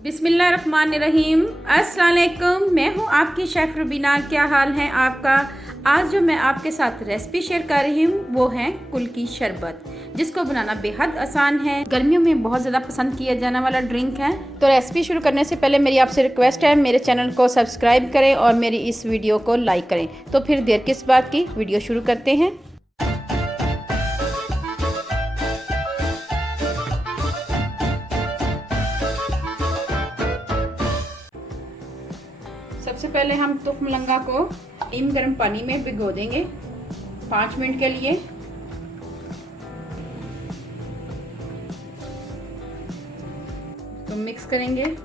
बिस्मिल्लाहिर्रहमानिर्रहीम। अस्सलाम वालेकुम। मैं हूँ आपकी शेफ़ रुबीना। क्या हाल है आपका? आज जो मैं आपके साथ रेसिपी शेयर कर रही हूँ वो है कुल की शरबत, जिसको बनाना बेहद आसान है। गर्मियों में बहुत ज़्यादा पसंद किया जाने वाला ड्रिंक है। तो रेसिपी शुरू करने से पहले मेरी आपसे रिक्वेस्ट है, मेरे चैनल को सब्सक्राइब करें और मेरी इस वीडियो को लाइक करें। तो फिर देर किस बात की, वीडियो शुरू करते हैं। सबसे पहले हम तुफ मलंगा को नीम गर्म पानी में भिगो देंगे 5 मिनट के लिए। तो मिक्स करेंगे,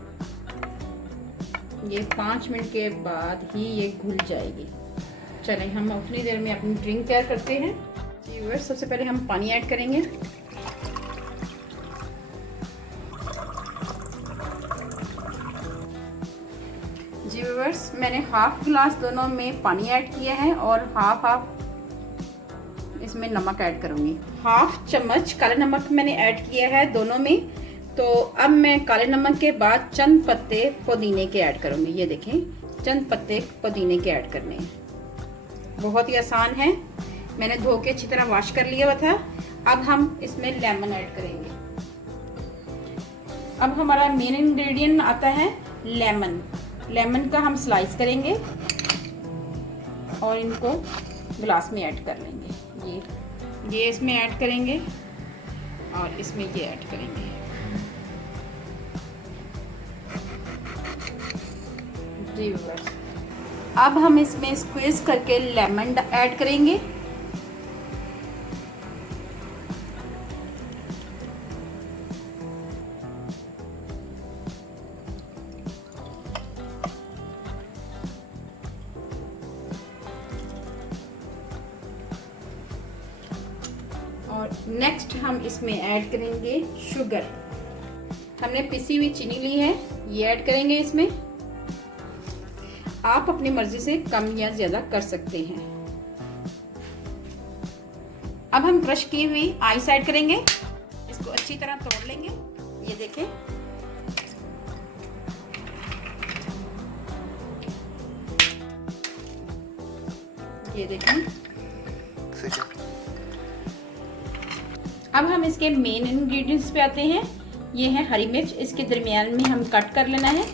ये 5 मिनट के बाद ही ये घुल जाएगी। चलें हम उतनी देर में अपनी ड्रिंक तैयार करते हैं। जी व्यूअर्स, सबसे पहले हम पानी ऐड करेंगे। जी व्यूअर्स, मैंने हाफ गिलास दोनों में पानी ऐड किया है और हाफ इसमें नमक ऐड करूंगी। हाफ चम्मच काला नमक मैंने ऐड किया है दोनों में। तो अब मैं काले नमक के बाद चंद पत्ते पुदीने के ऐड करूंगी। ये देखें, चंद पत्ते पुदीने के ऐड करने हैं। बहुत ही आसान है। मैंने धो के अच्छी तरह वॉश कर लिया हुआ था। अब हम इसमें लेमन ऐड करेंगे। अब हमारा मेन इंग्रेडिएंट आता है लेमन। लेमन का हम स्लाइस करेंगे और इनको ग्लास में ऐड कर लेंगे। ये इसमें ऐड करेंगे और इसमें ये ऐड करेंगे। जी व्यूअर्स, अब हम इसमें स्क्वीज करके लेमन ऐड करेंगे। और नेक्स्ट हम इसमें ऐड करेंगे शुगर। हमने पिसी हुई चीनी ली है, ये ऐड करेंगे इसमें। आप अपनी मर्जी से कम या ज्यादा कर सकते हैं। अब हम क्रश की हुई आइस ऐड करेंगे। इसको अच्छी तरह तोड़ लेंगे। ये देखें, ये देखें। अब हम इसके मेन इंग्रेडिएंट्स पे आते हैं। ये है हरी मिर्च, इसके दरमियान में हम कट कर लेना है।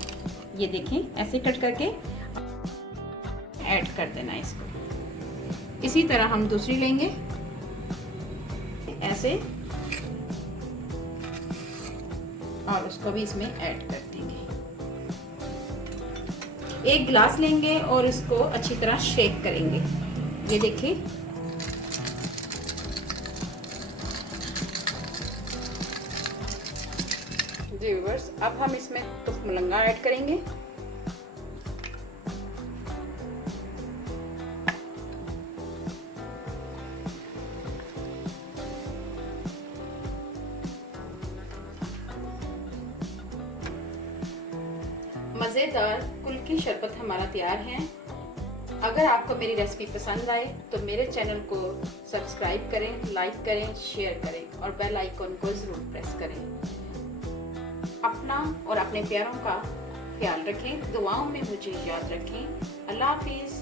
ये देखें, ऐसे कट करके ऐड कर देना है इसको। इसी तरह हम दूसरी लेंगे ऐसे और उसको भी इसमें ऐड कर देंगे। एक गिलास लेंगे और इसको अच्छी तरह शेक करेंगे। ये देखिए, जी व्यूअर्स, अब हम इसमें तुफ मलंगा ऐड करेंगे। मज़ेदार कुल की शरबत हमारा तैयार है। अगर आपको मेरी रेसिपी पसंद आए तो मेरे चैनल को सब्सक्राइब करें, लाइक करें, शेयर करें और बेल आइकन को ज़रूर प्रेस करें। अपना और अपने प्यारों का ख्याल रखें। दुआओं में मुझे याद रखें। अल्लाह हाफिज़।